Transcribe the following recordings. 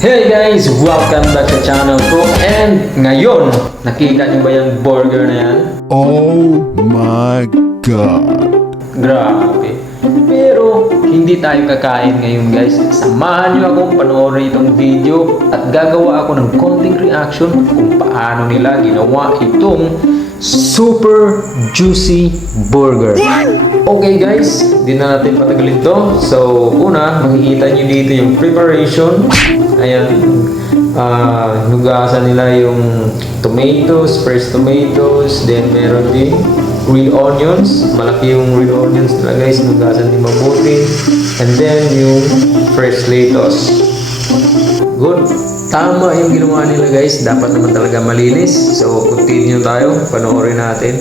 Hey guys! Welcome back sa channel ko. And ngayon, nakita niyo ba yung burger na yan? Oh my God! Grabe. Pero, hindi tayo kakain ngayon guys. Samahan niyo akong panoorin itong video at gagawa ako ng konting reaction kung paano nila ginawa itong super juicy burger. Okay guys, di na natin patagalin to. So, una, makikita niyo dito yung preparation. Ayan, nugasan nila yung tomatoes, fresh tomatoes, then meron din real onions. Malaki yung real onions nila guys, nugasan din mabuti. And then yung fresh lettuce. Good. Tama yung ginawa nila guys, dapat naman talaga malinis. So, continue tayo, panoorin natin.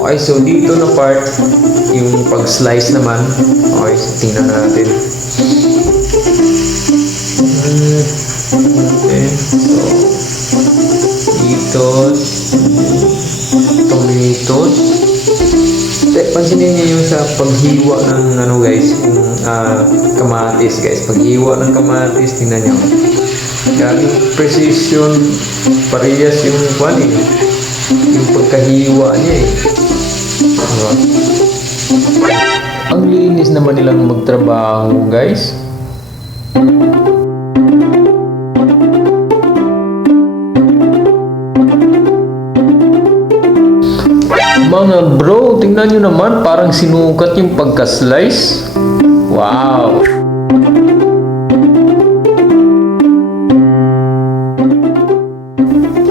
Okay, so dito na part, yung pag-slice naman. Okay, so tingnan natin. Okay, so dito tomatoes. Pansinin niyo yung sa paghiwa ng ano guys, yung kamatis guys. Paghiwa ng kamatis, tingnan niyo. Galing precision, parehas yung yung pagkahiwa niya eh. Diba? Ang linis naman nilang magtrabaho guys. Mga bro, tingnan nyo naman, parang sinukat yung pagka-slice. Wow!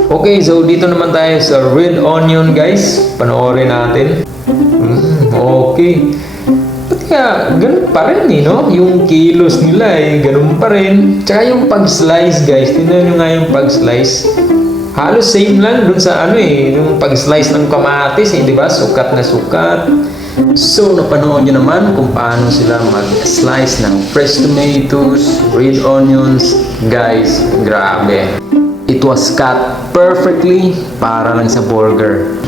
Okay, so dito naman tayo sa red onion guys. Panoorin natin. Okay. Ba't kaya ganun pa rin eh, no? Yung kilos nila eh, ganun pa rin. Tsaka yung pag-slice guys, tingnan nyo nga yung pag-slice. Halos same lang dun sa yung pag-slice ng kamatis eh, di ba? Sukat na sukat. So, napanood nyo naman kung paano sila mag-slice ng fresh tomatoes, red onions. Guys, grabe. It was cut perfectly para lang sa burger.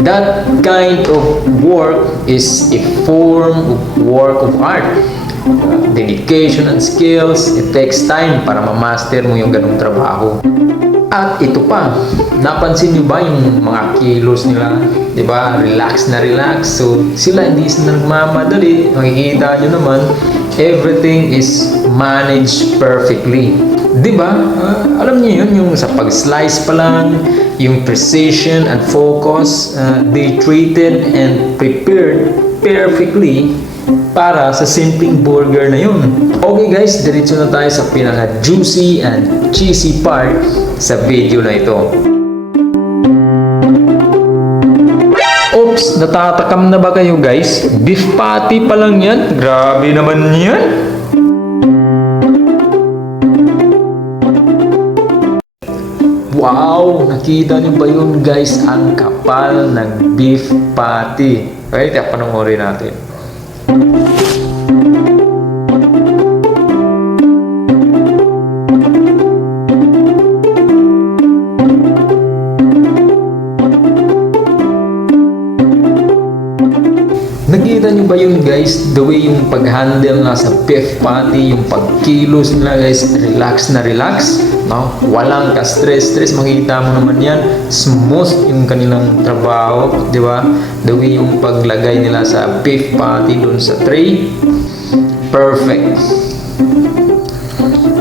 That kind of work is a form of work of art. Dedication and skills, it takes time para ma-master mo yung ganung trabaho. At ito pa, napansin nyo ba yung mga kilos nila? Diba? Relax na relax. So, sila hindi sila nagmamadali. Makikita nyo naman, everything is managed perfectly. Diba? Alam nyo yun, yung sa pag-slice pa lang, yung precision and focus, they treated and prepared perfectly para sa simpleng burger na yun. Okay guys, diretso na tayo sa pinaka-juicy and cheesy part sa video na ito. Oops, natatakam na ba kayo guys? Beef patty pa lang yan? Grabe naman yan! Wow! Nakita niyo ba yun guys? Ang kapal ng beef patty. Okay, panoorin natin. Nakita nyo ba yun guys? The way yung pag-handle nga sa beef patty, yung pagkilos nila guys, relax na relax, no? Walang ka-stress. Makikita mo naman yan, smooth yung kanilang trabaho, di ba? The way yung paglagay nila sa beef patty dun sa tray, perfect.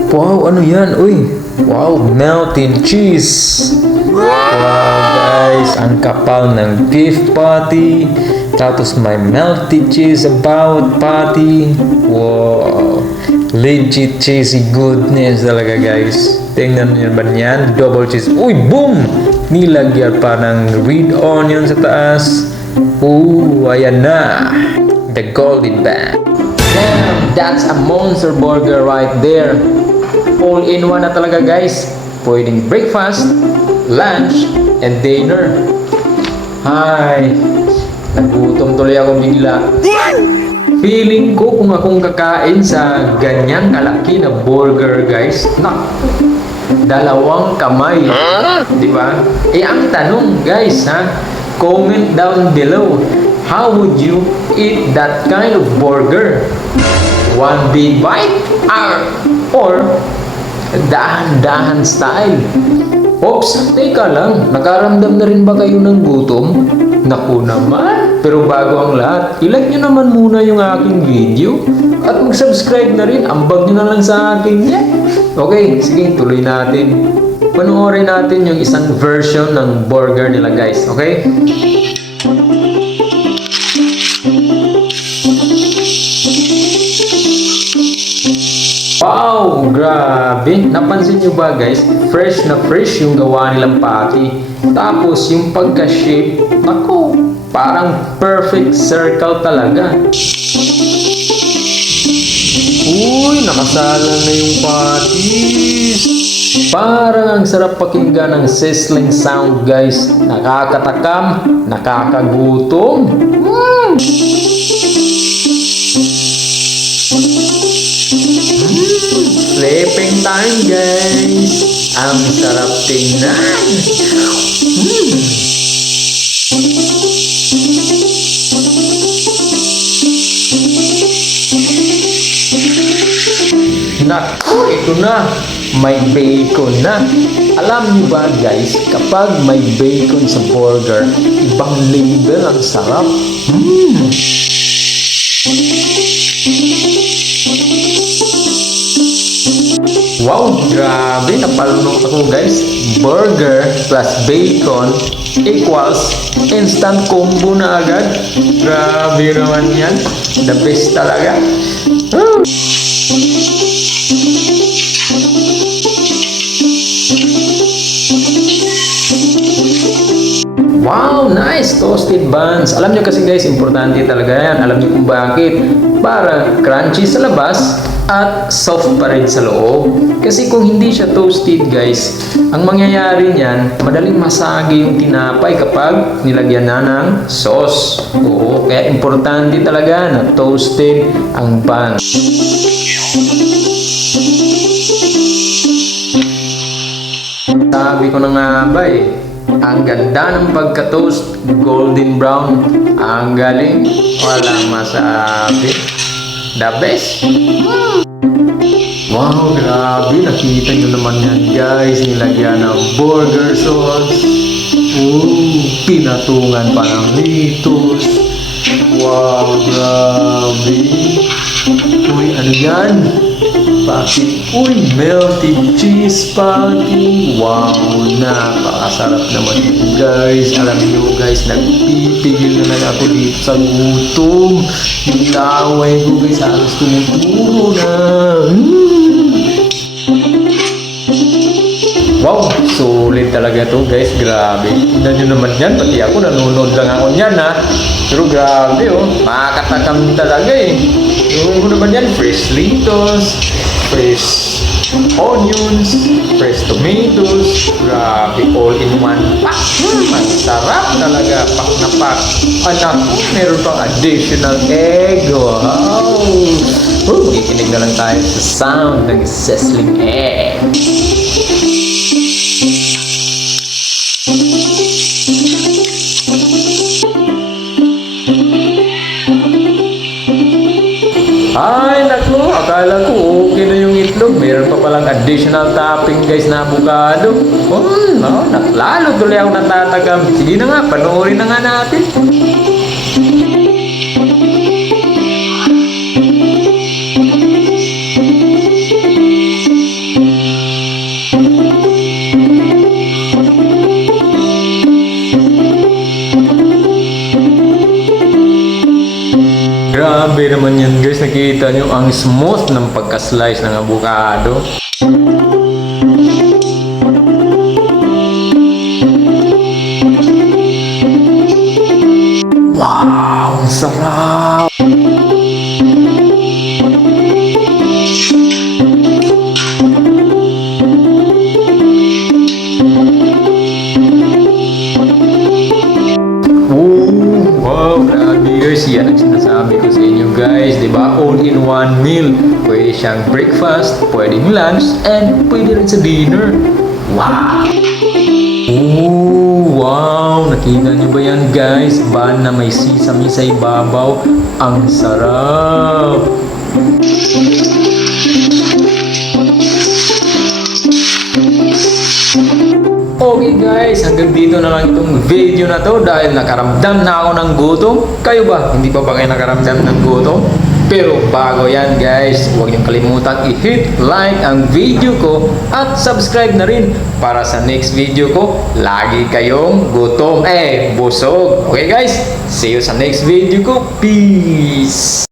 Wow, ano yan? Uy, wow, melting cheese. Wow guys, ang kapal ng beef patty. Tapos may melted cheese about patty. Wow, legit cheesy goodness talaga guys. Tingnan nyo ba yan? Double cheese. Uy, boom! Nilagyan pa ng red onion sa taas. Ooh, ayan na. The golden band. Damn, that's a monster burger right there. All in one na talaga guys. Pwedeng breakfast, lunch, and dinner. Hi! Nagutom tuloy ako bigla. Feeling ko kung akong kakain sa ganyang kalaki na burger guys, dalawang kamay. Diba? Ang tanong guys comment down below, how would you eat that kind of burger? One big bite? Or dahan-dahan style. Ops, teka lang, nakaramdam na rin ba kayo ng gutom? Naku naman, pero bago ang lahat, ilike nyo naman muna yung aking video at mag-subscribe na rin, ambag nyo na lang sa akin yan. Okay, sige, tuloy natin. Panoorin natin yung isang version ng burger nila guys, okay? Wow! Grabe! Napansin nyo ba guys? Fresh na fresh yung gawa nilang patty. Tapos yung pagka-shape, ako, parang perfect circle talaga. Uy! Nakasala na yung patties! Parang ang sarap pakinggan ng sizzling sound guys. Nakakatakam, nakakagutom. Sleeping time guys. Ang sarap tingnan. Naku, ito na. May bacon na. Alam niyo ba guys, kapag may bacon sa burger, ibang level ang sarap. Wow, grabe, napalunok ako guys. Burger plus bacon equals instant combo na agad. Grabe naman yan. The best talaga. Wow, nice! Toasted buns. Alam nyo kasi guys, importante talaga yan. Alam nyo kung bakit? Para crunchy sa labas at soft pa rin sa loob. Kasi kung hindi siya toasted guys, ang mangyayari niyan, madaling masagi yung tinapay kapag nilagyan na ng sauce. Oo, kaya importante talaga na toasted ang bun. Sabi ko na nga ba eh, ang ganda ng pagka-toast, golden brown, ang galing, walang masabi. The best. Wow, grabe, nakita nyo naman yan guys, nilagyan ng burger sauce. Pinatungan pa ng lettuce. Wow, grabe. Uy, ano yan? Patty. Uy, melted cheese patty. Wow, napakasarap naman yun guys. Alam niyo guys, nagpipigil na lang ako dito sa gutom. Yung laway ko guys, halos tumuturo na. Wow, sulit talaga to guys, grabe. Tignan nyo naman yan, pati ako nanonood lang ako niyan ha. Pero grabe oh, makakatakam talaga eh. Yung naman yan, fresh lettuce, fresh onions, fresh tomatoes, grabe, all in one pack. Ang sarap talaga, pak na pak. Anak, meron pang additional egg. Wow! Kikinig na lang tayo sa sound ng sizzling egg. Ay, naku, akala ko okay na yung itlog. Meron pa palang additional topping guys na avocado. No, lalo tuloy ako natatagam. Sige na nga, panoorin na nga natin. Grabe naman yan guys, nakita nyo ang smooth ng pagka-slice ng avocado. Wow, ang sarap! Yan ang sinasabi ko sa inyo guys, di ba? All in one meal. Pwede siyang breakfast, pwedeng lunch, and pwede rin sa dinner. Wow! Wow! Nakita niyo ba yan guys? Bun na may sesame sa ibabaw. Ang sarap! Okay guys, hanggang dito na lang itong video na to dahil nakaramdam na ako ng gutom. Kayo ba? Hindi pa ba kayo nakaramdam ng gutom? Pero bago yan guys, huwag niyong kalimutan i-hit like ang video ko at subscribe na rin para sa next video ko, lagi kayong gutom, busog. Okay guys, see you sa next video ko. Peace!